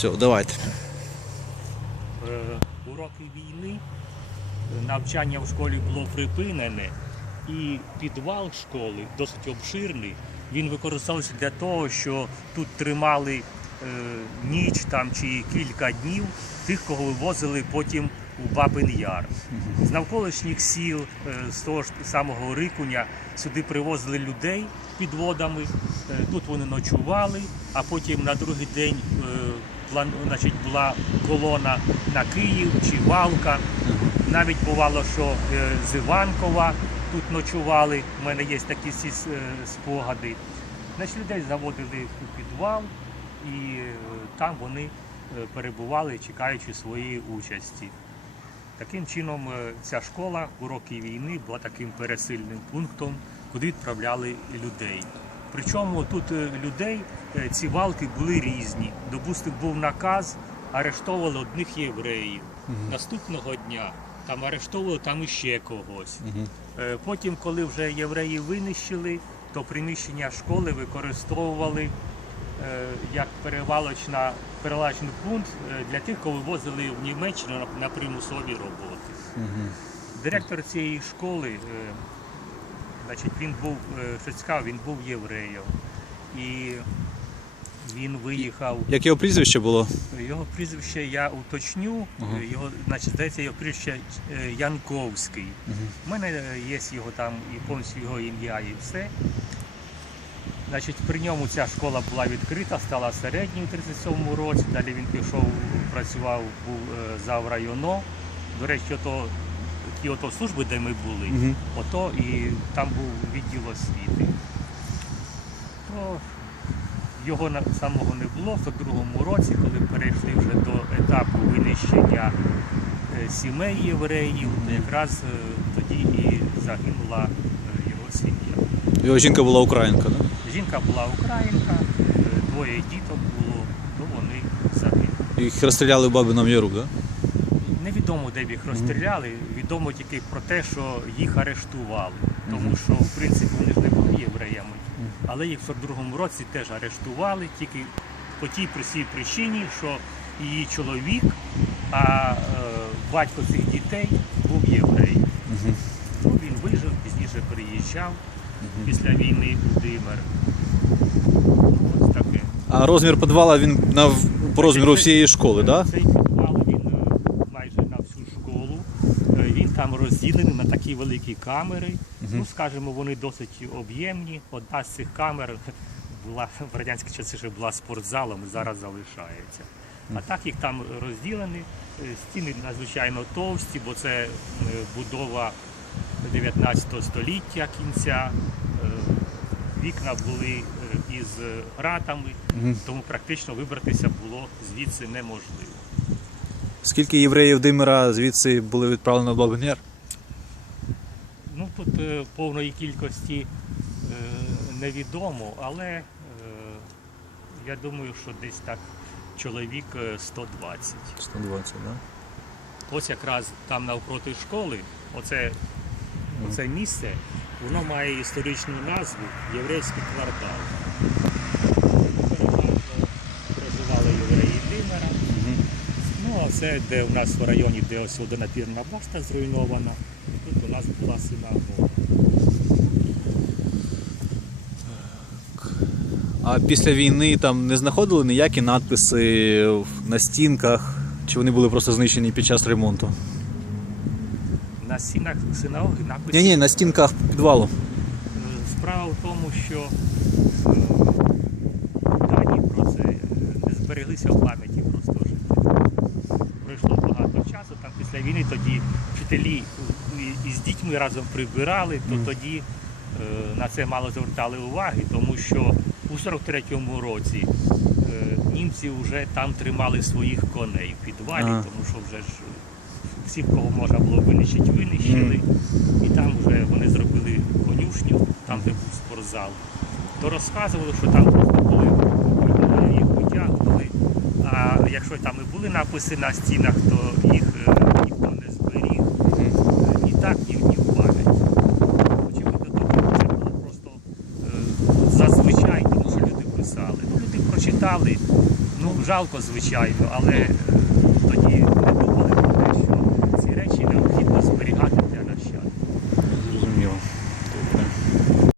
Все, давайте. Е, уроки війни, навчання в школі було припинене, і підвал школи досить обширний. Він використовувався для того, що тут тримали е, ніч там чи кілька днів тих, кого вивозили потім у Бабин Яр. З навколишніх сіл, е, з того ж самого Рикуня, сюди привозили людей підводами. Е, Тут вони ночували, а потім на другий день е, значить, була колона на Київ чи Валка. Навіть бувало, що е, з Іванкова тут ночували. У мене є такі всі е, спогади. Значить, людей заводили у підвал, і е, там вони перебували, чекаючи своєї участі. Таким чином, ця школа у роки війни була таким пересильним пунктом, куди відправляли людей. Причому тут е, людей е, ці валки були різні. Допустим, був наказ, арештовували одних євреїв. Наступного дня там арештовували там іще когось. Е, Потім, коли вже євреї винищили, то приміщення школи використовували як перевалочна, перевалочний пункт для тих, кого вивозили в Німеччину на, примусові роботи. Директор цієї школи, значить, він був, е, що цікаво, він був євреєм. І він виїхав. Як його прізвище було? Його прізвище я уточню. Ага. Е, Його, значить, здається, його прізвище е, Янковський. У мене є його там і повністю його ім'я і все. Значить, при ньому ця школа була відкрита, стала середньою у 37-му році. Далі він пішов, працював, був зав районо. До речі, ото, ті ото служби, де ми були, Мгм. ото і там був відділ освіти. То його на- самого не було в 42-му році, коли перейшли вже до етапу винищення е, сімей євреїв, то якраз е, тоді і загинула е, його сім'я. Його жінка була українка, да? Жінка була українка, е, двоє діток було, то вони загинули. Їх розстріляли в Бабиному Яру, да? Невідомо, де б їх розстріляли, відомо тільки про те, що їх арештували. Тому що, в принципі, вони ж не були євреями. Але їх в 42-му році теж арештували тільки по тій простій причині, що її чоловік, а е, батько цих дітей був єврей. Ну, він вижив, пізніше приїжджав після війни Димер. Ось таке. А розмір підвала він на, по розміру всієї школи, да? Цей підвал він е, майже на всю школу. Е, Він там розділений на такі великі камери. Ну, скажімо, вони досить об'ємні. Одна з цих камер була в радянські часи ще була спортзалом, зараз залишається. А так їх там розділені. Е, Стіни надзвичайно товсті, бо це е, будова 19 століття кінця. Е, Вікна були із гратами, тому практично вибратися було звідси неможливо. Скільки євреїв Димира звідси були відправлені тут е, повної кількості е, невідомо, але е, я думаю, що десь так чоловік е, 120. 120, да? Ось якраз там навпроти школи, оце, оце місце, воно має історичну назву Єврейський квартал. Проживали євреї Димера. Ну, а це де у нас в районі, де ось одна напірна башта зруйнована. Тут у нас була синагога. А після війни там не знаходили ніякі надписи на стінках, чи вони були просто знищені під час ремонту? На стінах синагоги написано. Ні, ні, на стінках підвалу. Е, Справа в тому, що е, дані про це е, не збереглися в пам'яті просто жителів. Пройшло багато часу, там після війни тоді вчителі і- із дітьми разом прибирали, то тоді е, на це мало звертали уваги, тому що у 43-му році е, німці вже там тримали своїх коней в підвалі, тому що вже ж всіх, кого можна було винищити, винищили. І там вже вони зробили конюшню, там де був спортзал. То розказували, що там просто коли вигнали, їх витягували. А якщо там і були написи на стінах, то їх е, ніхто не зберіг. Е, Ні так, ні, ні в пам'ять. Очевидно, тому це було просто е, зазвичай, тому що люди писали. Ну, люди прочитали, Ну, жалко, звичайно, але